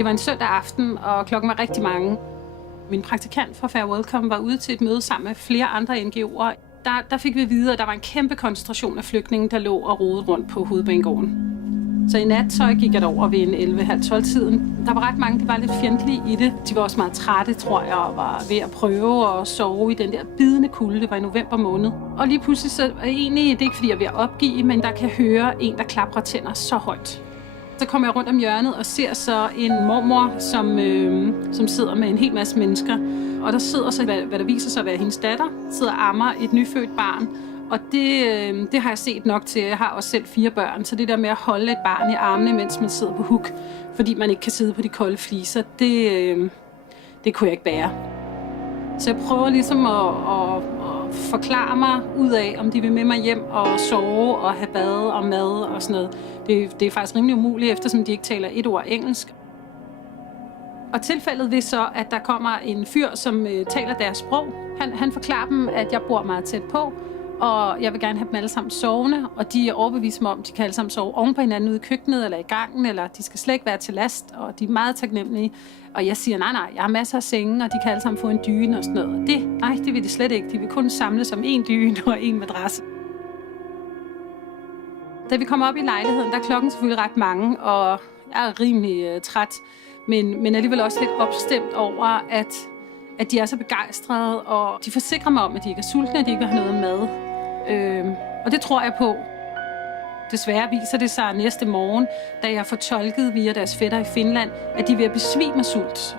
Det var en søndag aften, og klokken var rigtig mange. Min praktikant fra Fair Welcome var ude til et møde sammen med flere andre NGO'er. Der fik vi at vide, at der var en kæmpe koncentration af flygtninge, der lå og rodede rundt på Hovedbanegården. Så i nat så gik jeg derover ved en 11:30-tiden. Der var ret mange, der var lidt fjendtlige i det. De var også meget trætte, tror jeg, og var ved at prøve at sove i den der bidende kulde. Det var i november måned. Og lige pludselig så egentlig, det er ikke fordi jeg er ved at opgive, men der kan høre en, der klapper tænder så højt. Så kommer jeg rundt om hjørnet og ser så en mormor, som sidder med en hel masse mennesker. Og der sidder så, hvad der viser sig at være hendes datter, sidder og ammer et nyfødt barn. Og det har jeg set nok til. Jeg har også selv 4 børn, så det der med at holde et barn i armene, mens man sidder på huk, fordi man ikke kan sidde på de kolde fliser, det kunne jeg ikke bære. Så jeg prøver ligesom at forklare mig ud af, om de vil med mig hjem og sove og have bad og mad og sådan noget. Det er faktisk rimelig umuligt, eftersom de ikke taler et ord engelsk. Og tilfældet vil så, at der kommer en fyr, som taler deres sprog. Han forklarer dem, at jeg bor meget tæt på, og jeg vil gerne have dem alle sammen sovende, og de er overbevist mig om, at de kan alle sammen sove oven på hinanden ude i køkkenet eller i gangen, eller de skal slet ikke være til last, og de er meget taknemmelige. Og jeg siger, nej, jeg har masser af senge, og de kan alle sammen få en dyne og sådan noget. Det vil de slet ikke. De vil kun samles om en dyne og en madras. Da vi kommer op i lejligheden, der er klokken selvfølgelig ret mange, og jeg er rimelig træt, men alligevel også lidt opstemt over, at de er så begejstrede, og de forsikrer mig om, at de ikke er sultne, at de ikke vil have noget mad. Og det tror jeg på. Desværre viser det sig næste morgen, da jeg får tolket via deres fætter i Finland, at de er ved at besvime af sult,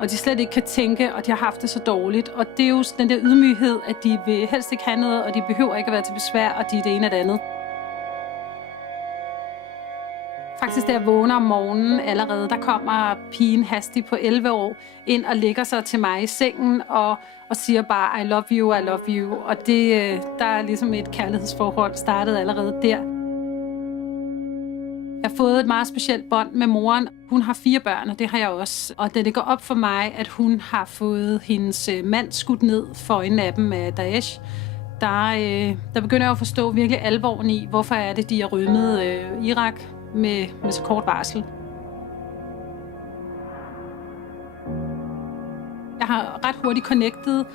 og de slet ikke kan tænke, og de har haft det så dårligt. Og det er jo den der ydmyghed, at de vil helst ikke have noget, og de behøver ikke at være til besvær, og de er det ene og det andet. Faktisk, da jeg vågner om morgenen allerede, der kommer pigen hastigt på 11 år ind og lægger sig til mig i sengen og siger bare, I love you, I love you. Og der er ligesom et kærlighedsforhold startet allerede der. Jeg har fået et meget specielt bånd med moren. Hun har 4 børn, og det har jeg også. Og da det går op for mig, at hun har fået hendes mand skudt ned for øjnene af dem af Daesh, der begynder jeg at forstå virkelig alvoren i, hvorfor er det, de er rømmet Irak med så kort varsel. Jeg har ret hurtigt connectet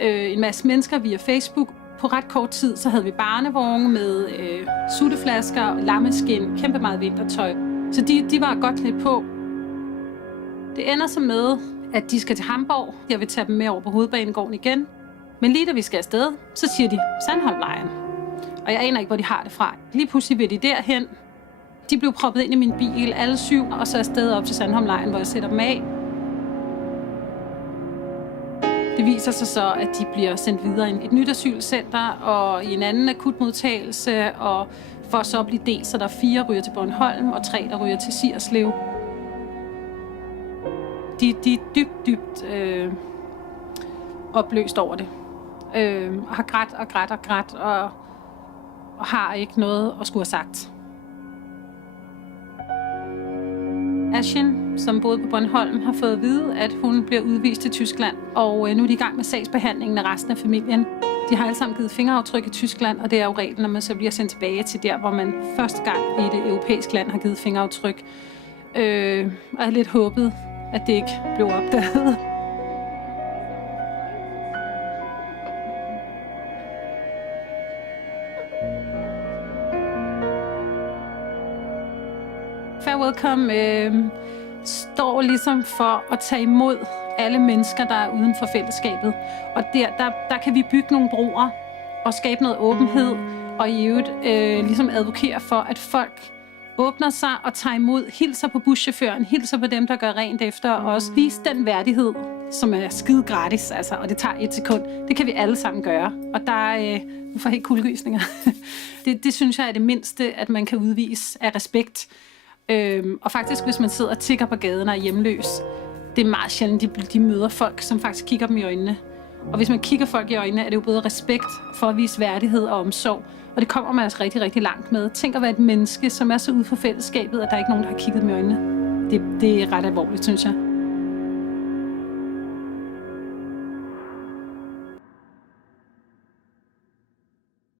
en masse mennesker via Facebook. På ret kort tid, så havde vi barnevogne med sutteflasker, lammeskin, kæmpe meget vintertøj. Så de var godt lidt på. Det ender så med, at de skal til Hamborg. Jeg vil tage dem med over på Hovedbanegården igen. Men lige da vi skal afsted, så siger de Sandholmlejren. Og jeg aner ikke, hvor de har det fra. Lige pludselig vil de derhen. De blev proppet ind i min bil, alle 7, og så afsted op til Sandholmlejren, hvor jeg sætter dem af. Det viser sig så, at de bliver sendt videre i et nyt asylcenter og i en anden akutmodtagelse, og for så at blive delt, så der er 4 ryger til Bornholm og 3, der ryger til Sierslev. De er dybt opløst over det, og har grædt og har ikke noget at skulle have sagt. Ashin, som boede på Bornholm, har fået at vide, at hun bliver udvist til Tyskland, og nu er de i gang med sagsbehandlingen af resten af familien. De har alle sammen givet fingeraftryk i Tyskland, og det er jo reglen, når man så bliver sendt tilbage til der, hvor man første gang i det europæiske land har givet fingeraftryk. Og jeg har lidt håbet, at det ikke blev opdaget. Fair Welcome står ligesom for at tage imod alle mennesker, der er uden for fællesskabet. Og der kan vi bygge nogle broer og skabe noget åbenhed, og i øvrigt ligesom advokere for, at folk åbner sig og tager imod, hilser på buschaufføren, hilser på dem, der gør rent efter, og også vise den værdighed, som er skide gratis, altså, og det tager 1 sekund. Det kan vi alle sammen gøre, og der får helt kuldegysninger. det synes jeg er det mindste, at man kan udvise af respekt. Og faktisk, hvis man sidder og tigger på gaden og er hjemløs, det er meget sjældent, de møder folk, som faktisk kigger dem i øjnene. Og hvis man kigger folk i øjnene, er det jo både respekt for at vise værdighed og omsorg. Og det kommer man altså rigtig, rigtig langt med. Tænk at være et menneske, som er så ude for fællesskabet, at der er ikke nogen, der har kigget dem i øjnene. Det er ret alvorligt, synes jeg.